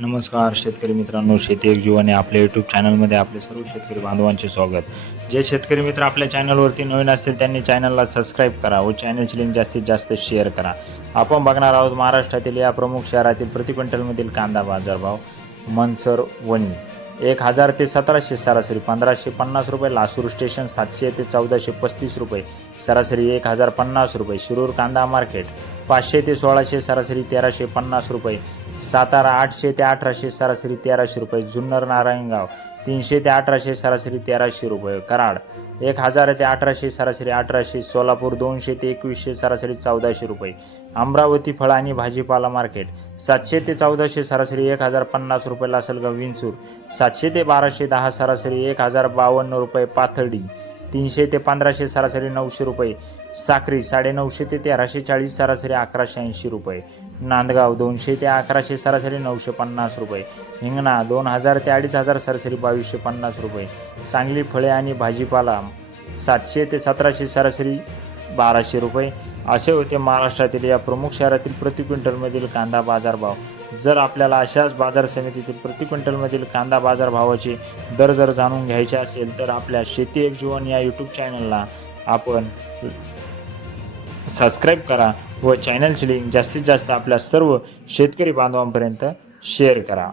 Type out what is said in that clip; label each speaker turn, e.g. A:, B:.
A: नमस्कार शेतकरी मित्रांनो शेती एक जीवन आपल्या यूट्यूब चॅनलमध्ये आपले सर्व शेतकरी बांधवांचे स्वागत. जे शेतकरी मित्र आपल्या चॅनलवरती नवीन असतील त्यांनी चॅनलला सबस्क्राईब करा व चॅनलची लिंक जास्तीत जास्त शेअर करा. आपण बघणार आहोत महाराष्ट्रातील या प्रमुख शहरातील प्रति क्विंटलमधील कांदा बाजारभाव मनसर वणी. एक हजार ते सतराशे सरासरी पंधराशे पन्नास रुपये लासूर स्टेशन सातशे ते चौदाशे पस्तीस रुपये सरासरी एक हजार पन्नास रुपये शिरूर कांदा मार्केट पाचशे ते सोळाशे सरासरी तेराशे पन्नास रुपये. सातारा आठशे ते अठराशे सरासरी तेराशे रुपये. जुन्नर नारायणगाव तीनशे ते अठराशे सरासरी तेराशे रुपये. कराड एक हजार ते अठराशे सरासरी अठराशे. सोलापूर दोनशे ते एकवीसशे सरासरी चौदाशे रुपये. अमरावती फळ आणि भाजीपाला मार्केट सातशे ते चौदाशे सरासरी एक हजार पन्नास रुपये. लासलगाव विंचूर सातशे ते बाराशे दहा सरासरी एक हजार बावन्न रुपये. पाथर्डी तीनशे ते पंधराशे सरासरी नऊशे रुपये. साक्री साडेनऊशे ते तेराशे चाळीस सरासरी अकराशे ऐंशी रुपये. नांदगाव दोनशे ते अकराशे सरासरी नऊशे पन्नास रुपये. हिंगणा दोन हजार ते अडीच हजार सरासरी बावीसशे पन्नास रुपये. सांगली फळे आणि भाजीपाला सातशे ते सतराशे सरासरी बाराशे रुपये. असे होते महाराष्ट्रातील या प्रमुख शहरातील प्रति क्विंटलमधील कांदा बाजारभाव जर आपल्याला अशाच बाजार समितीतील प्रति क्विंटलमधील कांदा बाजारभावाचे दर जर जाणून घ्यायचे असेल तर आपल्या शेती एक जीवन या यूट्यूब चॅनलला आपण सबस्क्राईब करा व चॅनलची लिंक जास्तीत जास्त आपल्या सर्व शेतकरी बांधवांपर्यंत शेअर करा.